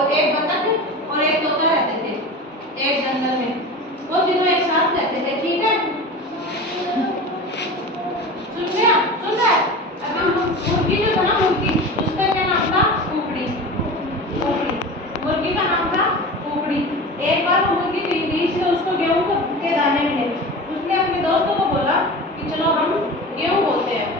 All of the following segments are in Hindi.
और एक बतख और एक तोता रहते थे एक जंगल में। वो तीनों एक साथ रहते थे, ठीक है। सुन रहे अभी मुर्गी जो था ना, मुर्गी, उसका क्या नाम था? कुकड़ी। मुर्गी का नाम था कुकड़ी। एक बार वो मुर्गी बीच से उसको गेहूं के दाने मिले। उसने अपने दोस्तों को बोला कि चलो हम गेहूं बोते हैं।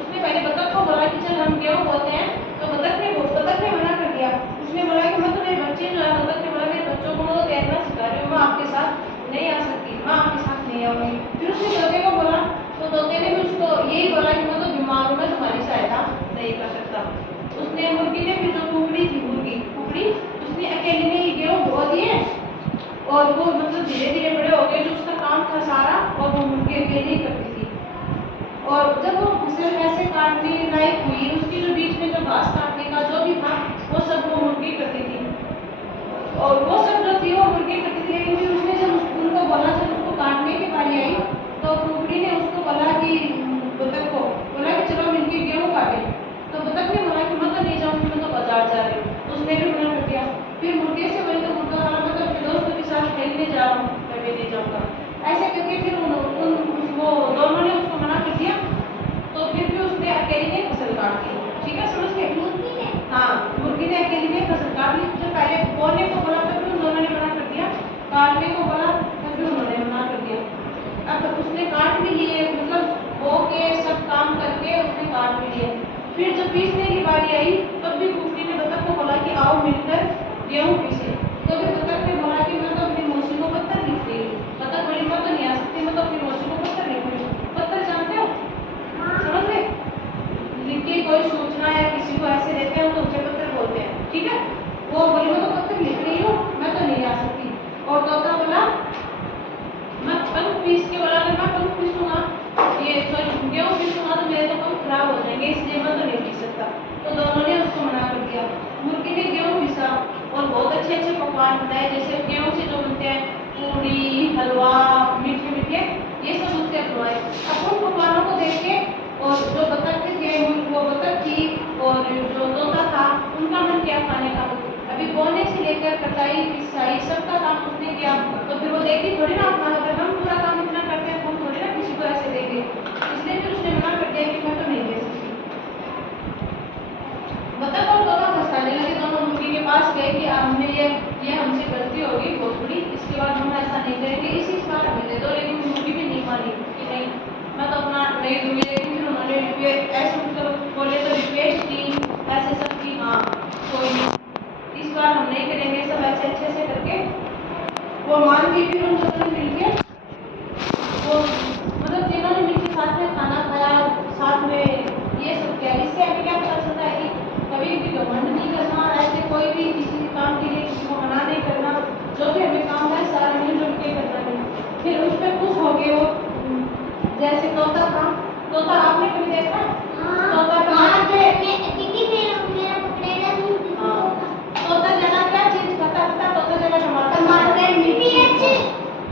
उसने पहले बतख को बोला कि चल हम गेहूं बोते हैं, तो बतख ने मना कर दिया। उसने बोला कि मैं तो मेरे बच्चे जो है, बतख ने बोला मेरे बच्चों को मैं तैरना सिखा रही हूँ, मैं आपके साथ नहीं आ सकती, मैं आपके साथ नहीं आऊंगी। फिर उसने तोते को बोला, तो तोते ने भी उसको यही बोला कि मैं तो बीमार हूँ, मैं तुम्हारी सहायता नहीं कर सकता। उसने मुर्गी ने फिर जो कुकड़ी थी, कुकड़ी उसने अकेले ने ही गेहूं बो दिए और वो मतलब धीरे धीरे बड़े हो गए। जो उसका काम था सारा और वो मुर्गी अकेले ही करती थी। और जब वो फसल ऐसे काटने लायक हुई, उसकी जो बीच में जो घास काटने का जो भी था वो सब वो मुर्गी करती थी। और वो सब जो थी वो मुर्गी करती थी। लेकिन फिर उसने जब उनको बोला, जब उसको काटने की बारी आई, तो कुकड़ी ने उसको बोला कि बतख को बोला कि चलो मिलके गेहूं काटे। तो बतख ने बोला कि मैं तो नहीं जाऊंगी, मैं तो बाजार जा रही हूँ। उसने भी मना कर दिया। फिर मुर्गे से बोले तो मुर्गा बोला मैं तो अपने दोस्तों के साथ खेलने जा रहा हूँ, मैं भी नहीं जाऊँगा। ऐसे करके फिर वो दोनों ने उसको मना कर दिया। तो फिर भी उसने अकेले ने फसल काट दी, ठीक है, समझ गए? हाँ, मुर्गी ने अकेले ने फसल काट ली। जो पहले बोने को बोला था फिर उन्होंने मना कर दिया, काटने को बोला तो फिर उन्होंने मना कर दिया। अब उसने काट भी लिए, मतलब बो के सब काम करके उसने काट भी लिए। फिर जब पीसने की बारी आई तब भी कुकड़ी ने बतख को बोला कि आओ मिलकर गेहूं पीसे। तो फिर बतख ने बोला कि मैं तो अपनी मौसी को पत्थर लिख रही हूँ। बतख बोली मैं तो नहीं आ सकती, मैं तो अपनी मौसी को पत्थर लिख रही हूँ। पत्थर जानते हो? समझ गए? लिख के कोई सूचना या किसी को ऐसे देते हैं तो उसे पत्थर बोलते हैं, ठीक है। वो बोली मैं तो पत्थर लिख रही हूँ, मैं तो नहीं आ सकती। और तोता बोला मैं पंख पीस के बोला मैं पंख पीसूंगा, ये सॉरी गेहूं पीसूंगा तो मेरे तो पंख खराब हो जाएंगे, इसलिए मैं तो नहीं पीस सकता। तो दोनों ने उसको मना कर दिया। मुर्गी ने गेहूं पीसा और बहुत अच्छे अच्छे पकवान बनाए, जैसे गेहूं से जो बनते हैं पूड़ी, हलवा, मीठे मीठे, ये सब उससे बनवाए। अब उन पकवानों को देख के और जो बतख थे, वो बतख थी और जो तोता था, उनका मन किया खाने का। अभी बोने से लेकर कटाई, पिसाई सबका काम उसने किया। तो फिर वो देखी थोड़ी ना अपना, अगर हम पूरा काम इतना करते हैं तो हम थोड़ी ना किसी को ऐसे देंगे। इसलिए फिर उसने मना कर दिया कि मैं तो नहीं दे सकती। बतख और तोता पछताने लगे, दोनों मुर्गी के पास गए कि हमने ये हमसे गलती हो गई बहुत बड़ी, इसके बाद हम ऐसा नहीं करेंगे, इसी बार हमें दे दो। लेकिन मुर्गी भी नहीं मानी कि नहीं मैं तो अपना नहीं दूंगी। लेकिन फिर उन्होंने रिक्वेस्ट ऐसे मतलब बोले तो रिक्वेस्ट की, ऐसे सब की, हाँ कोई नहीं इस बार हम नहीं करेंगे, सब ऐसे अच्छे से करके वो मान गई। फिर उन दोनों ने मिलके वो मतलब तीनों ने मिलकर साथ में खाना खाया, साथ में ये सब किया। इससे हमें क्या पता चलता है कि कभी भी घमंड नहीं करना, ऐसे कोई भी किसी काम के लिए किसी को मना नहीं करना, जो भी हमें काम है सारे मिलजुल के करना है। फिर उस पर खुश हो गए वो, जैसे तोता था, तोता आपने कभी देखा? तोता तोता जना क्या चीज खाता था? तोता जना टमाटर भी अच्छे।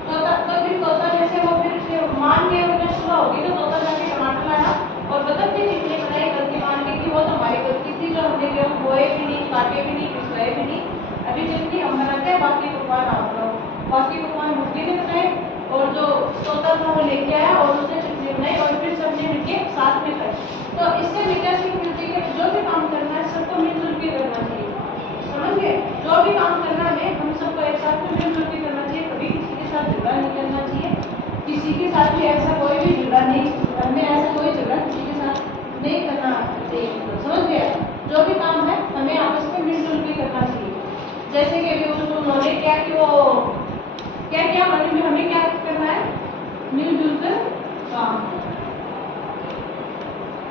तोता तो फिर तोता जैसे वो फिर से मान के वो सुबह होगी तो तोता जाके टमाटर लाया और बतख ने चिपली बनाई गलती मान ली कि वो तो हमारी गलती थी, जो हमने गेहूं बोए भी नहीं, काटे भी नहीं, पिसवाए भी नहीं। अभी चटनी हम बनाते हैं, बाकी पकवान आप बनाओ। बाकी पकवान मुर्गी ने बनाए और जो तोता था वो लेके आया और उसने चटनी बनाई और फिर सबने मिलके साथ में खाई। तो इससे हमें क्या सीख मिलती है कि जो भी काम करना है सबको मिलजुल के करना चाहिए, समझ गए? जो भी काम करना है हम सबको एक साथ में मिलजुल के करना चाहिए, कभी किसी के साथ झगड़ा नहीं करना चाहिए। किसी के साथ भी ऐसा कोई भी झगड़ा नहीं, हमें ऐसा कोई झगड़ा किसी के साथ नहीं करना चाहिए, समझ गए? जो भी काम है हमें आपस में मिलजुल के करना चाहिए। जैसे कि अभी उन्होंने क्या कि वो क्या क्या हमें क्या करना है? मिलजुल कर काम।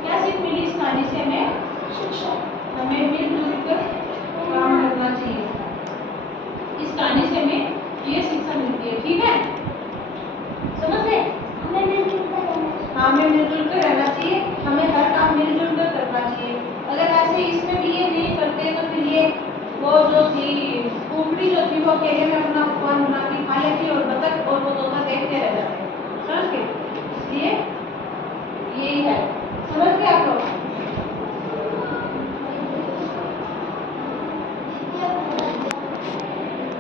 क्या सीख मिली इस कहानी से? हमें शिक्षा, हमें मिलजुल कर काम करना चाहिए। इस कहानी से हमें ये शिक्षा मिलती है, ठीक है, समझ गए? हमें मिलजुल कर रहना चाहिए, हमें हर काम मिलजुल कर करना चाहिए। अगर ऐसे इसमें भी ये नहीं करते तो फिर ये वो जो थी कुकड़ी जो थी वो अकेले में अपना पकवान बना के खा लेती और बतख और वो तोता देखते रह जाते, समझ गए? इसलिए यही है।